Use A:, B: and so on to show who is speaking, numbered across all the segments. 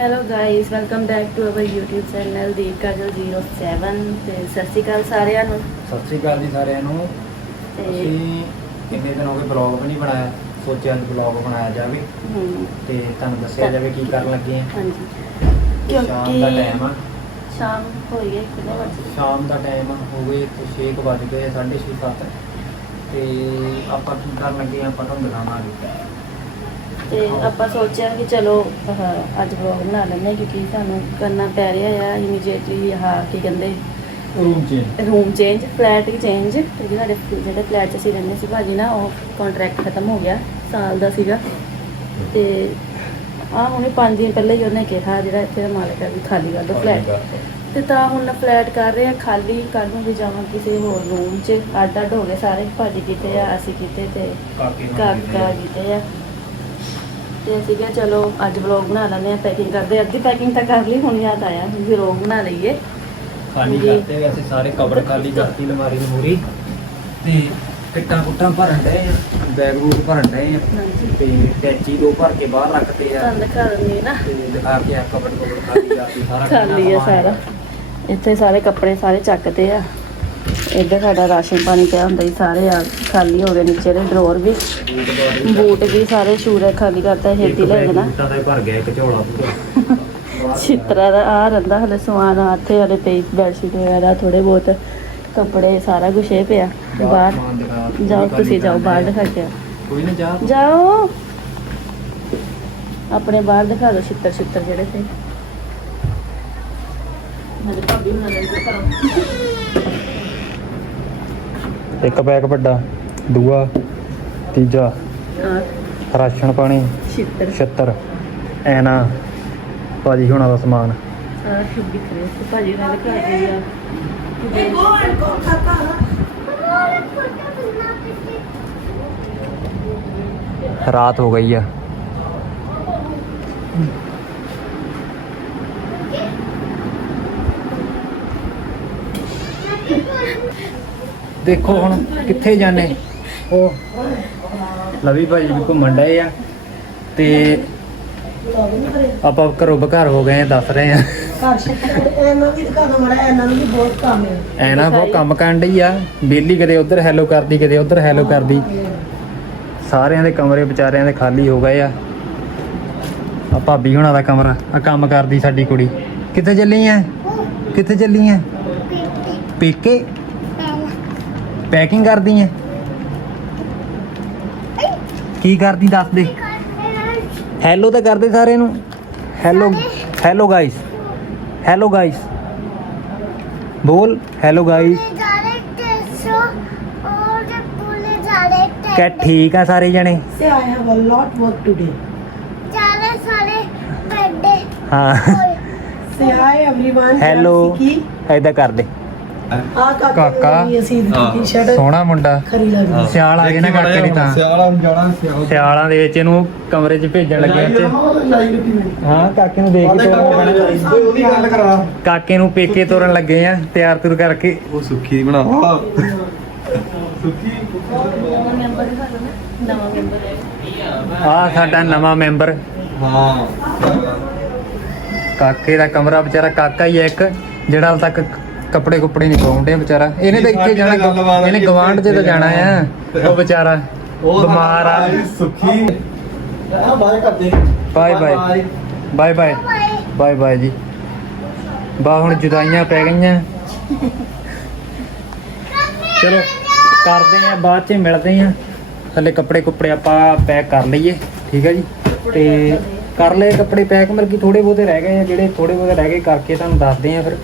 A: Hello guys welcome back to our YouTube channel ਦੀ ਕਾਜਲ 07 ਤੇ ਸਤਿ ਸ਼੍ਰੀ ਅਕਾਲ ਸਾਰਿਆਂ ਨੂੰ।
B: ਸਤਿ ਸ੍ਰੀ ਅਕਾਲ ਜੀ ਸਾਰਿਆਂ ਨੂੰ।
A: ਤੇ
B: ਅਸੀਂ ਕਿੰਨੇ ਦਿਨ ਹੋ ਗਏ ਬਲੌਗ ਵੀ ਨਹੀਂ ਬਣਾਇਆ ਸੋਚਿਆ ਅੱਜ ਬਲੌਗ ਬਣਾਇਆ ਜਾਵੇ।
A: ਹਮ,
B: ਤੇ ਤੁਹਾਨੂੰ ਦੱਸਿਆ ਜਾਵੇ ਕੀ ਕਰਨ ਲੱਗੇ ਆ।
A: ਹਾਂਜੀ।
B: ਸ਼ਾਮ ਦਾ ਟਾਈਮ ਆ।
A: ਸ਼ਾਮ ਹੋਈ ਹੈ ਕਿੰਨੇ ਵਜੇ?
B: ਸ਼ਾਮ ਦਾ ਟਾਈਮ ਹੋ ਗਏ ਤੇ 6 ਵਜ ਗਏ 6:30 7 ਤੇ ਆਪਾਂ ਕੀ ਕਰਨ ਲੱਗੇ ਆ ਆਪਾਂ ਤੁਹਾਨੂੰ ਦਿਖਾਵਾਂਗੇ।
A: ਤੇ ਆਪਾਂ ਸੋਚਿਆ ਕਿ ਚਲੋ ਆਹ, ਅੱਜ ਵਲੌਗ ਬਣਾ ਲੈਂਦੇ ਹਾਂ ਕਿਉਂਕਿ ਸਾਨੂੰ ਕਰਨਾ ਪੈ ਰਿਹਾ ਆ ਇਮੀਡੀਏਟਲੀ ਆਹ ਕੀ ਕਹਿੰਦੇ?
B: ਰੂਮ ਚ
A: ਰੂਮ ਚੇਂਜ ਫਲੈਟ ਚੇਂਜ ਕਿਉਂਕਿ ਸਾਡੇ ਜਿਹੜੇ ਫਲੈਟ 'ਚ ਅਸੀਂ ਰਹਿੰਦੇ ਸੀ ਭਾਜੀ ਨਾ ਉਹ ਕੰਟਰੈਕਟ ਖਤਮ ਹੋ ਗਿਆ ਸਾਲ ਦਾ ਸੀਗਾ। ਤੇ ਆ ਹੁਣੇ 5 ਦਿਨ ਪਹਿਲਾਂ ਹੀ ਉਹਨੇ ਕਿਹਾ ਜਿਹੜਾ ਇੱਥੇ ਦਾ ਮਾਲਕ ਹੈ ਵੀ ਖਾਲੀ ਕਰ ਦਿਓ ਫਲੈਟ ਤੇ ਤਾਂ ਹੁਣ ਫਲੈਟ ਕਰ ਰਹੇ ਆ ਖਾਲੀ ਕੱਲ ਨੂੰ ਵੀ ਜਾਵਾਂ ਕਿਸੇ ਹੋਰ ਰੂਮ 'ਚ। ਅੱਡ ਅੱਡ ਹੋ ਗਏ ਸਾਰੇ ਭਾਜੀ ਕਿਤੇ ਆ ਅਸੀਂ ਕਿਤੇ ਤੇ
B: ਕਾਕੇ
A: ਕਾਕਾ ਕਿਤੇ ਆ। ਤੇ ਅਸੀਂ ਕਿਹਾ ਚਲੋ ਅੱਜ ਵਲੌਗ ਬਣਾ ਲੈਂਦੇ ਆ ਪੈਕਿੰਗ ਕਰਦੇ ਅੱਧੀ ਪੈਕਿੰਗ ਤਾਂ ਕਰ ਲਈ ਹੁਣ ਯਾਦ ਆਇਆ ਵੀ ਵਲੌਗ ਬਣਾ ਲਈਏ।
B: ਖਾਲੀ
A: ਜੀ।
B: ਕਰਤੇ ਹੋਏ ਅਸੀਂ ਸਾਰੇ ਕਬਰ ਖਾਲੀ ਕਰਤੀ ਲਮਾਰੀ ਨੂੰ ਮੂਰੀ ਤੇ ਕਿੱਟਾਂ ਕੁੱਟਾਂ ਭਰਨ ਡਏ ਆ ਬੈਗ ਬੂਗ ਭਰਨ ਡਏ ਆ।
A: ਹਾਂਜੀ।
B: ਤੇ ਟੈਚੀ ਦੋ ਭਰ ਕੇ ਬਾਹਰ ਰੱਖਤੇ ਆ।
A: ਤੁਹਾਨੂੰ ਦਿਖਾ ਦਿੰਦੀ ਨਾ।
B: ਤੇ ਦਿਖਾ ਕੇ ਆ ਕਬਰ ਕੋਲ ਖਾਲੀ ਕਰਤੀ ਸਾਰਾ
A: ਖਾਲੀ ਆ ਸਾਰਾ। ਇੱਥੇ ਸਾਰੇ ਕੱਪੜੇ ਸਾਰੇ ਚੱਕਦੇ ਆ। ਇੱਧਰ ਸਾਡਾ ਰਾਸ਼ਨ ਪਾਣੀ ਪਿਆ ਹੁੰਦਾ ਸੀ ਸਾਰੇ ਆ ਖਾਲੀ ਹੋ ਗਏ ਨੀਚੇ ਦੇ ਡਰੋਰ ਵੀ। ਬੂਟ ਵੀ ਸਾਰੇ ਸ਼ੂਜ਼ ਖਾਲੀ ਕਰਤਾ ਛੇਤੀ ਲੈ ਜਾਣਾ।
B: ਬੂਟਾਂ ਦਾ ਹੀ ਭਰ ਗਿਆ ਇੱਕ ਝੋਲਾ ਪੂਰਾ
A: ਚਿੱਤਰਾ ਦਾ ਆ ਰਹਿੰਦਾ ਹਲੇ ਸਮਾਨ ਆ ਇੱਥੇ ਹਲੇ ਪਈ ਬੈਡਸ਼ੀਟ ਵਗੈਰਾ ਥੋੜੇ ਬਹੁਤ ਕੱਪੜੇ ਸਾਰਾ ਕੁਛ ਇਹ ਪਿਆ। ਬਾਹਰ ਜਾਓ ਤੁਸੀਂ ਜਾਓ ਬਾਹਰ। ਦਿਖਾ ਕੇ ਆਓ।
B: ਕੋਈ ਨਾ ਜਾ
A: ਜਾਓ। ਆਪਣੇ ਬਾਹਰ ਦਿਖਾ ਦਿਓ ਛਿੱਤਰ ਛਿੱਤਰ ਜਿਹੜੇ ਤੇ। ਮੇਰੇ ਭਾਬੀ ਹੁਣਾਂ ਨੇ ਦਿਖਾਓ।
B: ਇੱਕ ਬੈਗ ਵੱਡਾ ਦੂਆ ਤੀਜਾ
A: ਆ
B: ਰਾਸ਼ਨ ਪਾਣੀ
A: ਛਿੱਤਰ।
B: 76 ਐਨਾ ਭਾਜੀ ਹੋਣਾ ਦਾ ਸਮਾਨ।
A: ਸਾਰਾ ਕੁਝ ਦਿਖ ਰਿਹਾ ਤੇ ਭਾਜੀ ਨਾਲ ਦਿਖਾ ਕੇ ਆ।
B: ਰਾਤ ਹੋ ਗਈ ਆ। ਦੇਖੋ ਹੁਣ ਕਿੱਥੇ ਜਾਣੇ। ਉਹ ਲਵੀ ਭਾਜੀ ਵੀ ਘੁੰਮਣ ਡਏ ਆ ਤੇ ਆਪਾਂ ਘਰੋਂ ਬਘਰ ਹੋ ਗਏ ਆ, ਦੱਸ ਰਹੇ ਆ।
C: ਘਰ ਇਹਨਾਂ ਵੀ ਦਿਖਾ ਮੜਾ ਇਹਨਾਂ ਨੂੰ ਵੀ ਬਹੁਤ ਕੰਮ ਹੈ
B: ਐ ਬਹੁਤ ਕੰਮ ਕਰਨ ਡਈ ਆ। ਬੇਲੀ ਕਦੇ ਉਧਰ ਹੈਲੋ ਕਰਦੀ ਕਦੇ ਉਧਰ ਹੈਲੋ ਕਰਦੀ। ਸਾਰਿਆਂ ਦੇ ਕਮਰੇ ਵਿਚਾਰਿਆਂ ਦੇ ਖਾਲੀ ਹੋ ਗਏ ਆ। ਆ ਭਾਬੀ ਹੁਣਾਂ ਦਾ ਕਮਰਾ ਆ ਕੰਮ ਕਰਦੀ ਸਾਡੀ ਕੁੜੀ। ਕਿੱਥੇ ਚੱਲੀ ਐ? ਕਿੱਥੇ ਚੱਲੀ ਐ? ਪੇਕੇ? ਪੈਕਿੰਗ ਕਰਦੀ ਹੈ ਕੀ ਕਰਦੀ ਦੱਸ ਦੇ। ਹੈਲੋ ਤਾਂ ਕਰਦੇ ਸਾਰੇ ਨੂੰ। Hello hello guys hello guys ਬੋਲ ਹੈਲੋ ਗਾਇਸ ਕਿ ਠੀਕ ਆ ਸਾਰੇ ਜਣੇ।
C: Say I have a lot work today.
B: ਹਾਂ।
C: Say hi everyone.
B: Hello. I'm Siki. ਕਰਦੇ
C: ਆ ਕਾਕਾ
B: ਕਾਕਾ।
C: ਦੀ ਅਸੀਂ ਟੀ-ਸ਼ਰਟ
B: ਸੋਹਣਾ ਮੁੰਡਾ।
C: ਖਰੀ ਲੱਗਦੀ
B: ਸਿਆਲ ਆ ਗਏ ਨਾ ਕਾਕੇ ਦੀ ਤਾਂ।
D: ਸਿਆਲਾਂ ਨੂੰ ਜਾਣਾ ਸਿਆਲ।
B: ਸਿਆਲਾਂ ਦੇ ਵਿੱਚ ਇਹਨੂੰ ਕਮਰੇ 'ਚ ਭੇਜਣ ਲੱਗੇ ਅੱਜ ਹਾਂ ਕਾਕੇ ਨੂੰ ਦੇਖ ਕੇ ਤੋਰਨਾ
D: ਉਹਦੀ ਗੱਲ ਕਰਾ
B: ਕਾਕੇ ਨੂੰ ਪੇਕੇ ਤੋਰਨ ਲੱਗੇ ਆ ਤਿਆਰ ਤੁਰ ਕਰਕੇ।
D: ਉਹ ਸੁੱਖੀ ਬਣਾ ਸੁੱਖੀ
A: ਨਵਾਂ ਮੈਂਬਰ ਦਿਓ ਨਾ ਨਵਾਂ ਮੈਂਬਰ ਹੈ
B: ਆ ਸਾਡਾ ਨਵਾਂ ਮੈਂਬਰ।
D: ਹਾਂ।
B: ਕਾਕੇ ਦਾ ਕਮਰਾ ਵਿਚਾਰਾ ਕਾਕਾ ਹੀ ਹੈ ਇੱਕ ਜਿਹੜਾ ਹਾਲ ਤੱਕ ਕੱਪੜੇ ਕੁੱਪੜੇ ਨਹੀਂ ਪਾਉਂਦੇ ਵਿਚਾਰਾ। ਇਹਨੇ ਤਾਂ ਇੱਥੇ ਜਾਣਾ ਇਹਨੇ ਗਵਾਂਢ 'ਚ ਤਾਂ ਜਾਣਾ ਆ। ਉਹ ਵਿਚਾਰਾ ਬਿਮਾਰ ਆ।
D: ਸੁੱਖੀ। ਆ ਬਾਏ ਕਰ ਦੇ।
B: Bye bye bye. Bye. Bye bye. ਜੀ। ਬਾ ਹੁਣ ਜੁਦਾਈਆਂ ਪੈ ਗਈਆਂ। ਚਲੋ ਕਰਦੇ ਆ ਬਾਅਦ ਚ ਮਿਲਦੇ ਆ। ਥੱਲੇ ਕੱਪੜੇ ਕੁੱਪੜੇ ਆਪਾਂ ਪੈਕ ਕਰ ਲਈਏ ਠੀਕ ਹੈ ਜੀ? ਤੇ ਕਰ ਲਏ ਕੱਪੜੇ ਪੈਕ ਮਤਲਬ ਕਿ ਥੋੜੇ ਬਹੁਤੇ ਰਹਿ ਗਏ ਆ ਜਿਹੜੇ ਥੋੜੇ ਬਹੁਤੇ ਰਹਿ ਗਏ ਕਰਕੇ ਤੁਹਾਨੂੰ ਦੱਸਦੇ ਆ ਫਿਰ।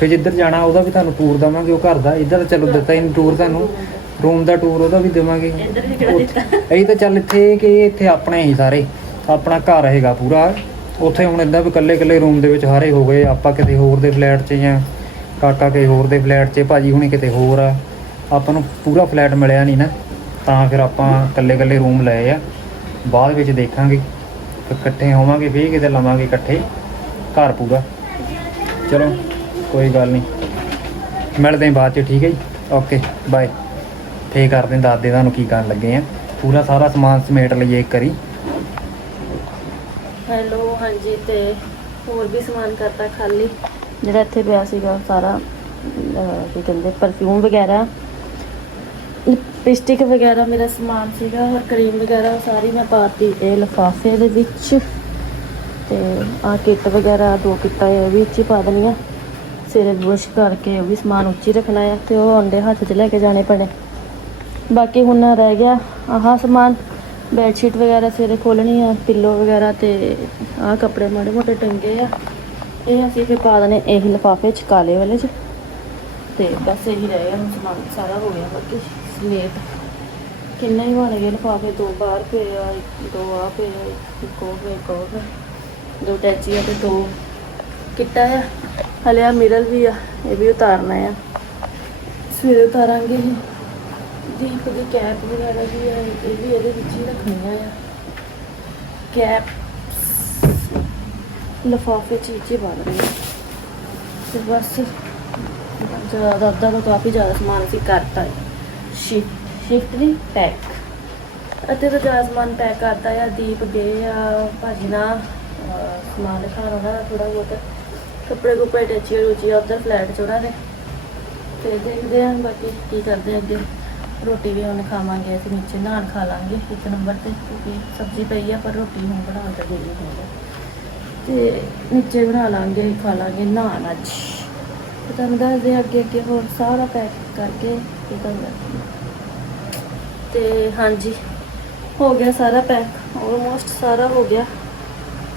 B: ਫਿਰ ਜਿੱਧਰ ਜਾਣਾ ਉਹਦਾ ਵੀ ਤੁਹਾਨੂੰ ਟੂਰ ਦਵਾਂਗੇ ਉਹ ਘਰ ਦਾ। ਇੱਧਰ ਚਲੋ ਦਿੱਤਾ ਹੀ ਟੂਰ ਤੁਹਾਨੂੰ। ਰੂਮ ਦਾ ਟੂਰ ਉਹਦਾ ਵੀ ਦੇਵਾਂਗੇ। ਅਸੀਂ ਤਾਂ ਚੱਲ ਇੱਥੇ ਕਿ ਇੱਥੇ ਆਪਣੇ ਹੀ ਸਾਰੇ। ਆਪਣਾ ਘਰ ਹੈਗਾ ਪੂਰਾ। ਉੱਥੇ ਹੁਣ ਇਦਾਂ ਵੀ ਇਕੱਲੇ ਇਕੱਲੇ ਰੂਮ ਦੇ ਵਿੱਚ ਹਾਰੇ ਹੋ ਗਏ। ਆਪਾਂ ਕਿਤੇ ਹੋਰ ਦੇ ਫਲੈਟ 'ਚ ਜਾਂ ਕਾਕਾ ਕਿਸੇ ਹੋਰ ਦੇ ਫਲੈਟ 'ਚ ਭਾਜੀ ਹੁਣੀ ਕਿਤੇ ਹੋਰ ਆ। ਆਪਾਂ ਨੂੰ ਪੂਰਾ ਫਲੈਟ ਮਿਲਿਆ ਨਹੀਂ ਨਾ। ਤਾਂ ਫਿਰ ਆਪਾਂ ਇਕੱਲੇ ਇਕੱਲੇ ਰੂਮ ਲਏ ਆ। ਬਾਅਦ ਵਿੱਚ ਦੇਖਾਂਗੇ। ਇਕੱਠੇ ਹੋਵਾਂਗੇ ਫੇਰ ਕਿਤੇ ਲਵਾਂਗੇ ਇਕੱਠੇ। ਘਰ ਪੂਰਾ। ਚਲੋ। ਕੋਈ ਗੱਲ ਨਹੀਂ। ਮਿਲਦੇ ਹਾਂ ਬਾਅਦ 'ਚ ਠੀਕ ਹੈ ਜੀ? ਓਕੇ ਬਾਏ ਫੇਰ ਕਰਦੇ ਹਾਂ ਦੱਸਦੇ ਤੁਹਾਨੂੰ ਕੀ ਕਰਨ ਲੱਗੇ ਆ ਪੂਰਾ ਸਾਰਾ ਸਮਾਨ ਸਮੇਟ ਲਈਏ ਇੱਕ ਵਾਰੀ।
A: ਹੈਲੋ ਹਾਂਜੀ ਤੇ ਹੋਰ ਵੀ ਸਮਾਨ ਕਰਤਾ ਖਾਲੀ? ਜਿਹੜਾ ਇੱਥੇ ਪਿਆ ਸੀਗਾ ਸਾਰਾ ਅਹ, ਕੀ ਕਹਿੰਦੇ ਪਰਫਿਊਮ ਵਗੈਰਾ ਲਿਪਸਟਿਕ ਵਗੈਰਾ ਮੇਰਾ ਸਮਾਨ ਸੀਗਾ ਔਰ ਕਰੀਮ ਵਗੈਰਾ ਉਹ ਸਾਰੀ ਮੈਂ ਪਾਤੀ ਇਹ ਲਿਫਾਫੇ ਦੇ ਵਿੱਚ ਤੇ ਆ ਕਿੱਟ ਵਗੈਰਾ ਦੋ ਕਿੱਟਾਂ ਇਹ ਵੀ ਵਿੱਚ ਹੀ ਪਾ ਦੇਣੀਆਂ ਸਿਰੇ ਬੁਰਸ਼ ਕਰਕੇ ਉਹ ਵੀ ਸਮਾਨ ਉੱਚੀ ਰੱਖਣਾ ਹੈ ਤੇ ਉਹ ਅੰਡੇ ਹੱਥ 'ਚ ਲੈ ਕੇ ਜਾਣੇ ਪੈਣੇ। ਬਾਕੀ ਹੁਣ ਰਹਿ ਗਿਆ ਆਹ ਸਮਾਨ ਬੈੱਡ ਸ਼ੀਟ ਵਗੈਰਾ ਸਵੇਰੇ ਖੋਲਣੀ ਆ ਪਿੱਲੋ ਵਗੈਰਾ ਤੇ ਆਹ ਕੱਪੜੇ ਮਾੜੇ ਮੋਟੇ ਟੰਗੇ ਆ। ਇਹ ਅਸੀਂ ਫਿਰ ਪਾ ਦੇਣੇ ਇਹ ਲਿਫਾਫੇ 'ਚ ਕਾਲੇ ਵਾਲੇ 'ਚ। ਤੇ ਬਸ ਇਹੀ ਰਹਿ ਗਿਆ ਹੁਣ ਸਮਾਨ ਸਾਰਾ ਹੋ ਗਿਆ ਬਾਕੀ। ਸਮੇਤ ਕਿੰਨੇ ਹੀ ਬਣ ਗਏ ਲਿਫਾਫੇ ਦੋ ਬਾਹਰ ਪਏ ਆ ਇੱਕ- ਦੋ ਆ ਪਏ ਆ ਇੱਕ ਉਹ ਪਿਆ, ਇੱਕ ਉਹ ਪਿਆ। ਦੋ ਟੈਚੀਆਂ ਤੇ ਦੋ ਕਿੱਟਾ ਆ। ਹਲੇ ਆ ਮਿਰਰ ਵੀ ਆ, ਇਹ ਵੀ ਉਤਾਰਨਾ ਆ। ਸਵੇਰੇ ਉਤਾਰਾਂਗੇ ਇਹ ਦੀਪ ਦੀ ਕੈਪ ਵਗੈਰਾ ਵੀ ਆ, ਇਹ ਵੀ ਇਹਦੇ ਵਿੱਚ ਹੀ ਰੱਖਣੀ ਆ। ਕੈਪ ਲਿਫਾਫੇ ਚ ਇੱਚੇ ਪਾ ਦੇਣੀ ਆ। ਤੇ ਬਸ, ਜ਼ਿਆਦਾ ਅੱਧਾ ਤੋਂ ਕਾਫੀ ਜ਼ਿਆਦਾ ਸਮਾਨ ਅਸੀਂ ਕਰਤਾ ਹੈ ਸ਼ਿਫਟ ਸ਼ਿਫਟ ਨਹੀਂ ਪੈਕ ਅਤੇ ਤਾਂ ਜ਼ਿਆਦਾ ਸਮਾਨ ਪੈਕ ਕਰਤਾ ਆ, ਦੀਪ ਗਏ ਆ, ਭਾਜੀ ਨਾਲ। ਸਮਾਨ ਦਿਖਾਉਣ, ਉਹਨਾਂ ਦਾ ਥੋੜਾ ਬਹੁਤ। ਕੱਪੜੇ ਕੁੱਪੜੇ ਟੱਚੀਆਂ ਰੁਚੀਆਂ ਉੱਧਰ ਫਲੈਟ 'ਚ ਉਹਨਾਂ ਨੇ ਤੇ ਦੇਖਦੇ ਹਾਂ ਬਾਕੀ ਕੀ ਕਰਦੇ ਅੱਗੇ। ਰੋਟੀ ਵੀ ਹੁਣ ਖਾਵਾਂਗੇ, ਅਸੀਂ ਨੀਚੇ ਨਾਨ ਖਾ ਲਾਂਗੇ, ਇੱਕ ਨੰਬਰ ਤੇ, ਕਿਉਂਕਿ ਸਬਜ਼ੀ ਪਈ ਆ, ਪਰ ਰੋਟੀ ਹੁਣ ਬਣਾ ਕੇ ਦੇਣੀ ਹੋਊਗਾ ਤੇ ਨੀਚੇ ਬਣਾ ਲਾਂਗੇ, ਖਾ ਲਾਂਗੇ ਨਾਨ ਅੱਜ। ਤੇ ਤੁਹਾਨੂੰ ਦੱਸਦੇ ਅੱਗੇ ਅੱਗੇ ਹੋਰ ਸਾਰਾ ਪੈਕ ਕਰਕੇ ਕੀ ਕਰਨਾ। ਤੇ ਹਾਂਜੀ, ਹੋ ਗਿਆ ਸਾਰਾ ਪੈਕ ਆਲਮੋਸਟ ਸਾਰਾ ਹੋ ਗਿਆ।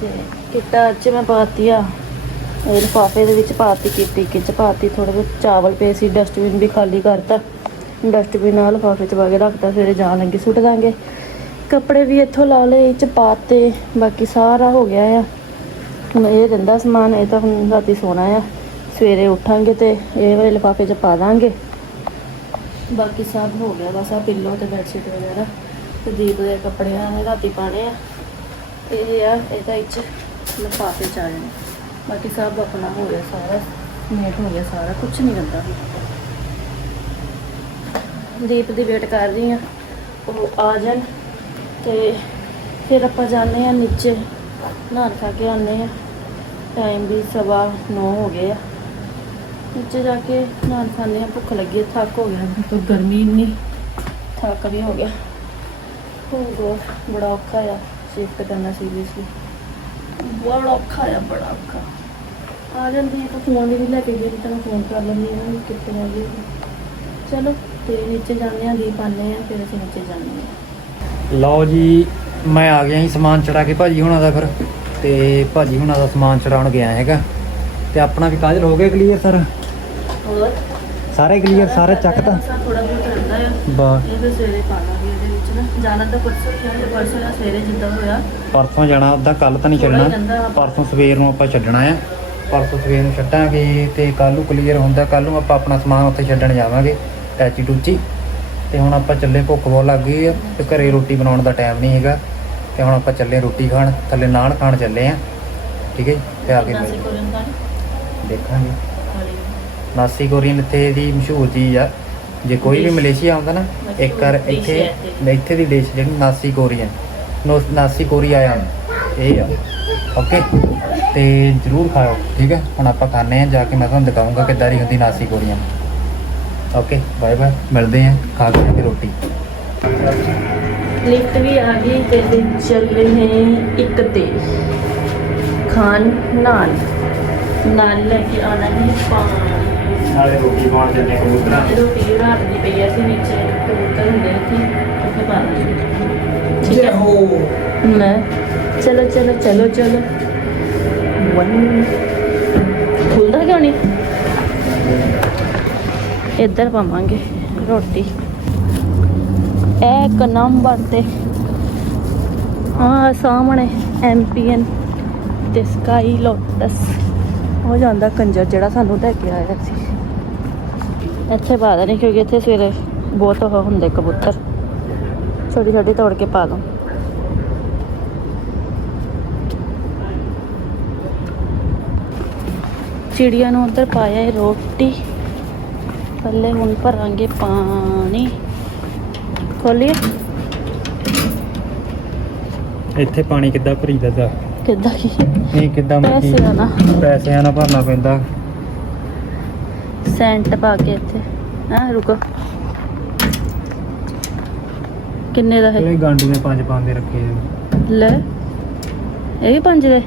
A: ਤੇ ਕਿੱਟਾ ਅੱਜ ਮੈਂ ਪਾਤੀ ਆ। ਇਹ ਲਿਫਾਫੇ ਦੇ ਵਿੱਚ ਪਾਤੀ ਕੀਤੀ ਕਿ ਚ ਪਾਤੀ ਥੋੜੇ ਬਹੁਤ ਚਾਵਲ ਪਏ ਸੀ ਡਸਟਬਿਨ ਵੀ ਖਾਲੀ ਕਰਤਾ। ਡਸਟਬਿਨ ਨਾਲ ਲਿਫਾਫੇ ਚ ਪਾ ਕੇ ਰੱਖਤਾ, ਸਵੇਰੇ ਜਾਣ ਲੱਗੇ ਸੁੱਟ ਦਾਂਗੇ। ਕੱਪੜੇ ਵੀ ਇੱਥੋਂ ਲਾ ਲਏ, ਇਹ ਚ ਪਾਤੇ, ਬਾਕੀ ਸਾਰਾ ਹੋ ਗਿਆ ਆ। ਹੁਣ ਇਹ ਰਹਿੰਦਾ ਸਮਾਨ, ਇਹ ਤਾਂ ਹੁਣ ਰਾਤੀ ਸੋਣਾ ਆ। ਸਵੇਰੇ ਉੱਠਾਂਗੇ ਤੇ ਇਹ ਵਾਲੇ ਲਿਫਾਫੇ ਚ ਪਾ ਦਾਂਗੇ। ਬਾਕੀ ਸਭ ਹੋ ਗਿਆ, ਬਸ ਆ ਪਿੱਲੋ ਤੇ ਬੈਡਸ਼ੀਟ ਵਗੈਰਾ ਤੇ ਦੀਪ ਦੇ ਕੱਪੜੇ ਆ ਰਾਤੀ ਪਾਣੇ ਆ। ਇਹ ਆ, ਇਹਦਾ ਵਿੱਚ ਲਿਫਾਫੇ ਚ ਆ ਜਾਣੇ। ਬਾਕੀ ਸਭ ਆਪਣਾ ਹੋ ਗਿਆ ਸਾਰਾ ਨੇਟ ਹੋ ਗਿਆ ਸਾਰਾ ਕੁਝ ਨਹੀਂ ਰਹਿੰਦਾ। ਦੀਪ ਦੀ ਵੇਟ ਕਰ ਰਹੀ ਆ ਉਹ ਆ ਜਾਣ ਤੇ ਫਿਰ ਆਪਾਂ ਜਾਂਦੇ ਆ ਨੀਚੇ ਨਹਾਣ ਖਾ ਕੇ ਆਉਂਦੇ ਆ ਟਾਈਮ ਵੀ ਸਵਾ 9 ਹੋ ਗਏ ਆ। ਨੀਚੇ ਜਾ ਕੇ ਨਹਾਣ ਖਾਂਦੇ ਆ ਭੁੱਖ ਲੱਗੀ ਆ, ਥੱਕ ਹੋ ਗਿਆ। ਤੋਂ ਗਰਮੀ ਇੰਨੀ। ਥੱਕ ਵੀ ਹੋ ਗਿਆ। ਹੋ ਬੜਾ ਔਖਾ ਆ ਸ਼ਿਫਟ ਕਰਨਾ ਸੀਰੀਅਸਲੀ ਬੜਾ ਔਖਾ ਆ ਬੜਾ ਔਖਾ। ਆ ਜਾਂਦੀ ਹੈ ਤਾਂ ਫੋਨ ਵੀ ਨਹੀਂ ਲੈ ਕੇ ਗਈ ਤਾਂ ਮੈਂ ਫੋਨ ਕਰ ਲੈਂਦੀ ਹਾਂ ਵੀ ਕਿੱਥੇ ਆ ਗਈ ਚਲੋ ਤੇ ਨੀਚੇ ਜਾਂਦੇ ਆ ਦੀਪ ਆਉਂਦੇ ਆ ਫਿਰ ਅਸੀਂ ਨੀਚੇ ਜਾਂਦੇ ਆ।
B: ਲਓ ਜੀ ਮੈਂ ਆ ਗਿਆ ਜੀ ਸਮਾਨ ਚੜਾ ਕੇ ਭਾਜੀ ਹੁਣਾਂ ਦਾ ਫਿਰ। ਤੇ ਭਾਜੀ ਹੁਣਾਂ ਦਾ ਸਮਾਨ ਚੜਾਉਣ ਗਿਆ ਹੈਗਾ। ਤੇ ਆਪਣਾ ਵੀ ਕਾਜਲ ਹੋ ਗਿਆ ਕਲੀਅਰ ਸਰ?
A: ਹੋਰ?
B: ਸਾਰੇ ਕਲੀਅਰ ਸਾਰੇ ਚੱਕ ਤਾਂ।
A: ਥੋੜਾ ਬਹੁਤ ਰਹਿੰਦਾ ਆ।
B: ਬਸ
A: ਇਹ ਫਿਰ ਸਵੇਰੇ ਪਾ ਲਾਂਗੇ ਇਹਦੇ ਵਿੱਚ। ਨਾ ਜਾਣਾ ਤਾਂ ਪਰਸੋਂ ਹੀ ਤੇ ਪਰਸੋਂ ਜਾਂ ਸਵੇਰੇ ਜਿੱਦਾਂ ਹੋਇਆ।
B: ਪਰਸੋਂ ਜਾਣਾ ਉਹਦਾ ਕੱਲ ਤਾਂ ਨਹੀਂ ਛੱਡਣਾ।
A: ਰਹਿੰਦਾ।
B: ਪਰਸੋਂ ਸਵੇਰ ਨੂੰ ਆਪਾਂ ਛੱਡਣਾ ਆ। ਪਰਸੋਂ ਸਵੇਰ ਨੂੰ ਛੱਡਾਂਗੇ ਤੇ ਕੱਲ ਨੂੰ ਕਲੀਅਰ ਹੁੰਦਾ ਕੱਲ ਨੂੰ ਆਪਾਂ ਆਪਣਾ ਸਮਾਨ ਉੱਥੇ ਛੱਡਣ ਜਾਵਾਂਗੇ ਟੈਚੀ ਟੂਚੀ ਤੇ ਹੁਣ ਆਪਾਂ ਚੱਲੇ ਭੁੱਖ ਬਹੁਤ ਲੱਗ ਗਈ ਆ ਤੇ ਘਰੇ ਰੋਟੀ ਬਣਾਉਣ ਦਾ ਟਾਈਮ ਨਹੀਂ ਹੈਗਾ। ਤੇ ਹੁਣ ਆਪਾਂ ਚੱਲੇ ਰੋਟੀ ਖਾਣ ਥੱਲੇ ਨਾਨ ਖਾਣ ਚੱਲੇ ਆ। ਠੀਕ ਹੈ ਜੀ? ਤੇ ਆ ਕੇ
A: ਦਾ
B: ਦੇਖਾਂਗੇ। ਨਾਸੀ ਕੋਰੀਅਨ ਇੱਥੇ ਦੀ ਮਸ਼ਹੂਰ ਚੀਜ਼ ਆ। ਜੇ ਕੋਈ ਵੀ। ਮਲੇਸ਼ੀਆ ਆਉਂਦਾ ਨਾ ਇੱਕ ਵਾਰ ਇੱਥੇ
A: ਇੱਥੇ।
B: ਦੀ ਡਿਸ਼ ਜਿਹੜੀ ਨਾਸੀ ਕੋਰੀਅਨ ਨਾਸੀ ਕੋਰੀਆ ਆ ਇਹ ਆ। ਓਕੇ ਤੇ ਜਰੂਰ ਖਾਓ ਠੀਕ ਹੈ? ਹੁਣ ਆਪਾਂ ਖਾਣੇ ਆ ਜਾ ਕੇ ਮੈਂ ਤੁਹਾਨੂੰ ਦਿਖਾਉਂਗਾ ਕਿੱਦਾਂ ਦੀ ਹੁੰਦੀ ਨਾਸੀ ਕੋਰੀਅਨ। ਓਕੇ ਬਾਏ ਬਾਏ ਮਿਲਦੇ ਆ ਖਾ ਕੇ ਰੋਟੀ।
A: ਲਿਫਟ ਵੀ ਆ ਗਈ ਤੇ ਅਸੀਂ ਚੱਲ ਰਹੇ ਹਾਂ ਇੱਕ ਤੇ। ਖਾਨ ਨਾਨ। ਨਾਨ ਲੈ ਕੇ ਆਣਾ ਹੈ ਪਾਣੀ
B: ਨਾਲੇ ਰੋਟੀ ਖਾਣ ਚੱਲੇ ਕਬੂਤਰਾਂ
A: ਰੋਟੀ ਰਾਤ ਦੀ ਪਈ ਆ ਸੀ ਨੀਚੇ ਕਬੂਤਰ ਹੁੰਦੇ ਇੱਥੇ ਉੱਥੇ ਪਾ ਠੀਕ
C: ਜੈ
A: ਹੈ।
C: ਹੋ
A: ਮੈਂ ਚਲੋ ਚਲੋ ਚਲੋ ਚਲੋ। ਵਨ ਖੁੱਲਦਾ ਕਿਉਂ ਨਹੀਂ? ਇੱਧਰ ਪਾਵਾਂਗੇ ਰੋਟੀ। ਇੱਕ ਨੰਬਰ ਤੇ ਹਾਂ ਸਾਹਮਣੇ ਐਮਪੀਐਨ ਤੇ ਸਕਾਈ ਲੋਟਸ ਹੋ ਜਾਂਦਾ ਕੰਜਰ ਜਿਹੜਾ ਸਾਨੂੰ ਲੈ ਕੇ ਆਇਆ ਸੀ। ਇੱਥੇ ਪਾ ਦੇਣੀ ਕਿਉਂਕਿ ਇੱਥੇ ਸਵੇਰੇ ਬਹੁਤ ਉਹ ਹੁੰਦੇ ਕਬੂਤਰ। ਛੋਟੀ ਛੋਟੀ ਤੋੜ ਕੇ ਪਾ ਦੋ। ਚਿੜੀਆਂ ਨੂੰ ਉੱਧਰ ਪਾਇਆ ਹੈ ਰੋਟੀ। ਪੱਲੇ ਹੁਣ ਭਰਾਂਗੇ ਪਾਣੀ। ਖੋਲੀਏ।
B: ਇੱਥੇ ਪਾਣੀ ਕਿੱਦਾਂ ਭਰੀਦਾ ਦਾ
A: ਕਿੱਦਾਂ ਕੀ?
B: ਨਹੀਂ ਕਿੱਦਾਂ
A: ਨਾ
B: ਪੈਸਿਆਂ ਨਾਲ ਭਰਨਾ ਪੈਂਦਾ।
A: ਸੈਂਟ ਪਾ ਕੇ ਇੱਥੇ। ਹਾਂ ਰੁਕੋ। ਕਿੰਨੇ ਦਾ ਹੈ?
B: ਇਹ ਗਾਂਡੀ ਨੇ ਪੰਜ ਪਾਉਂਦੇ ਰੱਖੇ।
A: ਲੈ ਇਹ ਵੀ ਪੰਜ ਦੇ?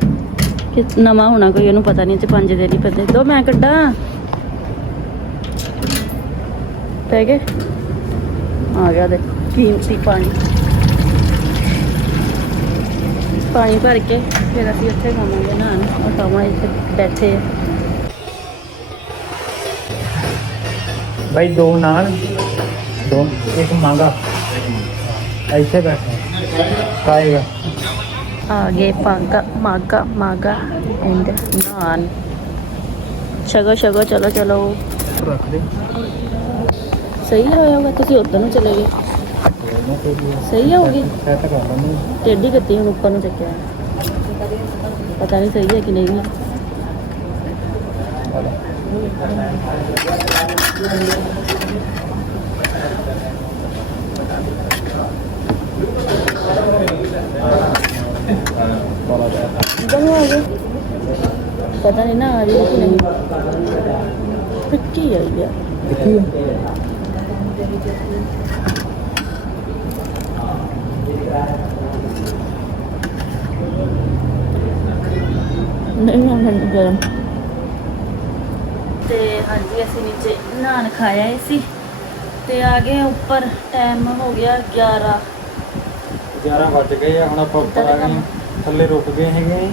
A: ਕਿ ਨਵਾਂ ਹੋਣਾ ਕੋਈ ਉਹਨੂੰ ਪਤਾ ਨਹੀਂ ਤੇ ਪੰਜ ਦੇ ਨਹੀਂ ਪਤਾ ਦੋ ਮੈਂ ਕੱਢਾਂ। ਪੈ ਗਏ? ਆ ਗਿਆ ਦੇਖੋ ਕੀਮਤੀ ਪਾਣੀ। ਪਾਣੀ ਭਰ ਕੇ ਫਿਰ ਅਸੀਂ ਉੱਥੇ ਖਾਵਾਂਗੇ ਨਾ ਉਹ ਤਾਵਾ ਇੱਥੇ ਬੈਠੇ ਆ।
B: भाई दो नान दो एक मांगा ऐसे बैठे खाएगा
A: ਆ ਗਏ ਪਾਗਾ ਮਾਗਾ ਮਾਗਾ ਐਂਡ ਨਾਨ ਛਗੋ ਛਗੋ ਚਲੋ ਚਲੋ
B: रख दे
A: ਸਹੀ ਹੋਇਆ ਹੋਗਾ ਤੁਸੀਂ ਉੱਧਰ ਨੂੰ ਚਲੇ ਗਏ ਸਹੀ ਹੋਊਗੀ
B: सेट कर लेंगे
A: ਟੇਢੀ ਕੀਤੀ ਹੁਣ ਉੱਪਰ ਨੂੰ ਚੱਕਿਆ ਪਤਾ ਨਹੀਂ ਸਹੀ ਹੈ ਕਿ ਨਹੀਂ ਕਦੋਂ पता नहीं ना आ रही कि नहीं पिक्की है
B: ये
A: पिक्की नहीं मैं गर्म ਤੇ ਹਾਂਜੀ ਅਸੀਂ ਨੀਚੇ ਨਾਨ ਖਾਇਆ ਹੀ ਸੀ। ਤੇ ਆ ਗਏ ਉੱਪਰ ਟਾਈਮ ਹੋ ਗਿਆ 11
B: 11 ਵੱਜ ਗਏ ਆ ਹੁਣ ਆਪਾਂ ਉੱਪਰ ਆ ਗਏ ਹਾਂ। ਥੱਲੇ ਰੁਕ ਗਏ ਹੈਗੇ।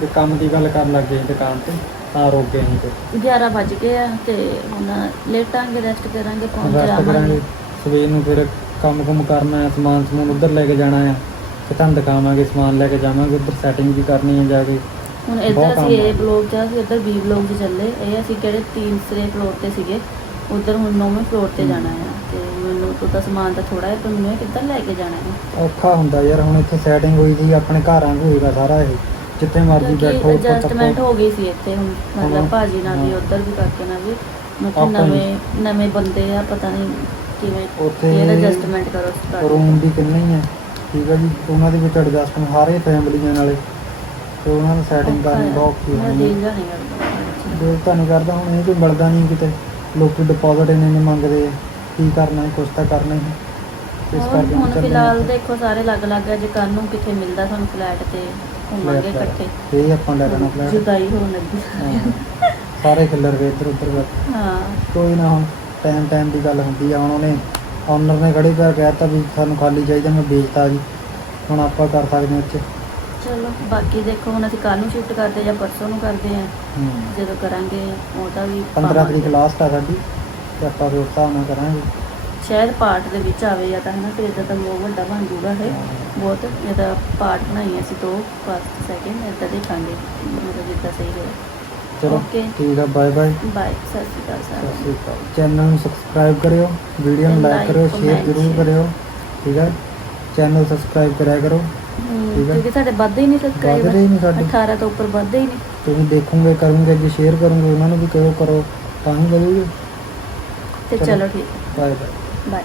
B: ਤੇ ਕੰਮ ਦੀ ਗੱਲ ਕਰਨ ਲੱਗੇ ਦੁਕਾਨ ਤੇ ਤਾਂ ਰੁਕ ਗਏ ਸੀ ਤੇ।
A: 11 ਵੱਜ ਗਏ ਆ ਤੇ ਹੁਣ ਲੇਟਾਂਗੇ ਰੈਸਟ ਕਰਾਂਗੇ ਪਹੁੰਚ ਜਾਵਾਂਗੇ।
B: ਸਵੇਰ ਨੂੰ ਫਿਰ ਕੰਮ ਕੁਮ ਕਰਨਾ ਹੈ ਸਮਾਨ ਸਮੂਨ ਉੱਧਰ ਲੈ ਕੇ ਜਾਣਾ ਆ ਤੇ ਤੁਹਾਨੂੰ ਦਿਖਾਵਾਂਗੇ ਸਮਾਨ ਲੈ ਕੇ ਜਾਵਾਂਗੇ ਉੱਧਰ ਸੈਟਿੰਗ ਵੀ ਕਰਨੀ ਹੈ ਜਾ ਕੇ।
A: ਹੁਣ ਇੱਧਰ ਅਸੀਂ। ਇਹ ਬਲੌਗ ਜਾਂ ਅਸੀਂ ਇੱਧਰ ਬੀ ਬਲੌਗ 'ਚ ਚੱਲੇ ਇਹ ਅਸੀਂ ਕਿਹੜੇ ਤੀਸਰੇ ਫਲੋਰ ਤੇ ਸੀਗੇ ਉੱਧਰ ਹੁਣ ਨੌਵੇਂ ਫਲੋਰ ਤੇ ਜਾਣਾ ਹੈ ਤੇ ਮੈਨੂੰ ਤੋਂ ਤਾਂ ਸਮਾਨ ਤਾਂ ਥੋੜਾ ਹੈ ਪਰ ਮੈਨੂੰ ਇਹ ਕਿੱਧਰ ਲੈ ਕੇ ਜਾਣਾ ਹੈ
B: ਔਖਾ ਹੁੰਦਾ ਯਾਰ ਹੁਣ ਇੱਥੇ ਸੈਟਿੰਗ ਹੋਈ ਸੀ ਆਪਣੇ ਘਰਾਂ ਹੋਏਗਾ ਸਾਰਾ ਇਹ ਜਿੱਥੇ ਮਰਜ਼ੀ ਬੈਠੋ ਉੱਪਰ
A: ਐਡਜਸਟਮੈਂਟ ਹੋ ਗਈ ਸੀ ਇੱਥੇ ਹੁਣ ਮਤਲਬ ਭਾਜੀ ਨਾਲ ਵੀ। ਉੱਧਰ ਵੀ ਕਰਕੇ ਨਾਲ ਵੀ ਮਤਲਬ। ਨਵੇਂ ਨਵੇਂ ਬੰਦੇ ਆ ਪਤਾ ਨਹੀਂ ਕਿਵੇਂ
B: ਉੱਥੇ
A: ਫੇਰ ਐਡਜਸਟਮੈਂਟ ਕਰੋ start।
B: ਰੂਮ ਵੀ ਕਿੰਨੇ ਹੀ ਆ ਠੀਕ ਹੈ ਜੀ ਉਹਨਾਂ ਦੇ ਵਿੱਚ ਐਡਜਸਟਮੈਂਟ ਸਾਰੇ ਫੈਮਲੀਆਂ ਨਾਲੇ ਤੇ ਉਹਨਾਂ ਨੂੰ ਸੈਟਿੰਗ ਕਰਨੀ
A: ਹੈ।
B: ਬਹੁਤ ਔਖੀ ਹੁੰਦੀ
A: ਦਿਲ ਕਰਦਾ
B: ਜੇ ਤਾਂ ਨਹੀਂ ਕਰਦਾ ਹੁਣ ਇਹ ਕੋਈ ਮਿਲਦਾ ਨਹੀਂ ਕਿਤੇ। ਲੋਕੀ ਡਿਪੋਜ਼ਿਟ ਇੰਨੇ ਨਹੀਂ ਮੰਗਦੇ ਕੀ ਕਰਨਾ ਹੈ ਕੁਛ ਤਾਂ ਕਰਨਾ ਹੀ ਇਸ ਕਰਕੇ
A: ਹੁਣ ਫਿਲਹਾਲ
B: ਹੀ
A: ਦੇਖੋ ਸਾਰੇ ਅਲੱਗ ਅਲੱਗ ਹੈ ਜੇ ਕੱਲ ਨੂੰ ਕਿੱਥੇ ਮਿਲਦਾ ਸਾਨੂੰ ਫਲੈਟ ਤੇ
B: ਫਲੈਟ
A: ਇਕੱਠੇ।
B: ਤੇ ਇਹ ਆਪਾਂ ਲੈ ਲੈਣਾ ਫਲੈਟ
A: ਜੁਦਾਈ ਹੋਣ ਲੱਗੀ।
B: ਹਾਂ। ਸਾਰੇ ਖਿੱਲਰ ਗਏ ਇੱਧਰ ਉੱਧਰ
A: ਹਾਂ।
B: ਕੋਈ ਨਾ ਹੁਣ ਟਾਈਮ ਟਾਈਮ ਦੀ ਗੱਲ ਹੁੰਦੀ ਆ ਹੁਣ ਉਹਨੇ ਓਨਰ ਨੇ ਖੜੀ ਪਿਆ ਕਹਿਤਾ ਵੀ ਸਾਨੂੰ ਖਾਲੀ ਚਾਹੀਦਾ ਮੈਂ ਵੇਚਤਾ ਜੀ। ਹੁਣ ਆਪਾਂ ਕਰ ਸਕਦੇ ਹਾਂ ਉੱਚ
A: ਚਲੋ ਬਾਕੀ ਦੇਖੋ ਹੁਣ ਅਸੀਂ ਕੱਲ ਨੂੰ ਸ਼ਿਫਟ ਕਰਦੇ ਜਾਂ ਪਰਸੋਂ ਨੂੰ ਕਰਦੇ ਆ ਜਦੋਂ ਕਰਾਂਗੇ ਉਹਦਾ ਵੀ
B: 15
A: ਪਾਵਾਂਗੇ।
B: ਤਰੀਕ ਲਾਸਟ ਆ ਸਾਡੀ ਤੇ ਆਪਾਂ ਫਿਰ ਉਸ ਹਿਸਾਬ ਨਾਲ ਕਰਾਂਗੇ।
A: ਸ਼ਾਇਦ ਪਾਰਟ ਦੇ ਵਿੱਚ ਆਵੇ ਜਾਂ ਤਾਂ ਹੈ ਨਾ ਫਿਰ ਇਦਾਂ ਤਾਂ ਬਹੁਤ ਵੱਡਾ ਬਣ ਜੂਗਾ ਇਹ। ਬਹੁਤ ਜਾਂ ਤਾਂ ਪਾਰਟ ਬਣਾਈ ਅਸੀਂ ਦੋ ਫਸਟ ਸੈਕਿੰਡ ਇਦਾਂ ਦੇਖਾਂਗੇ ਮਤਲਬ ਜਿੱਦਾਂ ਸਹੀ ਰਹੇ।
B: ਚਲੋ
A: Okay.
B: ਠੀਕ ਆ ਬਾਏ ਬਾਏ
A: ਬਾਏ ਸਤਿ ਸ਼੍ਰੀ ਅਕਾਲ
B: ਸਤਿ
A: ਸਾਰਿਆਂ
B: ਸ਼੍ਰੀ ਅਕਾਲ। ਚੈਨਲ ਨੂੰ ਸਬਸਕ੍ਰਾਈਬ ਕਰਿਓ ਵੀਡੀਓ ਨੂੰ ਲਾਈਕ ਕਰਿਓ ਸ਼ੇਅਰ ਜ਼ਰੂਰ। ਕਰਿਓ। ਠੀਕ ਹੈ ਚੈਨਲ ਸਬਸਕ੍ਰਾਈਬ ਕਰਿਆ ਕਰੋ।
A: ਨੂੰ
B: ਠੀਕ ਹੈ।
A: ਕਿਉਂਕਿ ਸਾਡੇ ਵੱਧਦੇ ਹੀ ਨਹੀਂ ਸਬਸਕ੍ਰਾਈਬਰ
B: ਨਹੀਂ ਸਾਡੇ।
A: 18 ਤੋਂ ਉੱਪਰ ਵੱਧਦੇ ਹੀ ਨਹੀਂ।
B: ਤੁਸੀਂ ਦੇਖੋਗੇ ਕਰੋਗੇ ਅੱਗੇ ਸ਼ੇਅਰ ਕਰੋਗੇ ਉਹਨਾਂ ਨੂੰ ਵੀ ਕਹੋ ਕਰੋ ਤਾਂ ਹੀ ਵਧੂਗੇ।
A: ਤੇ
B: ਚਲੋ।
A: ਚਲੋ ਠੀਕ
B: ਬਾਏ ਬਾਏ
A: ਬਾਏ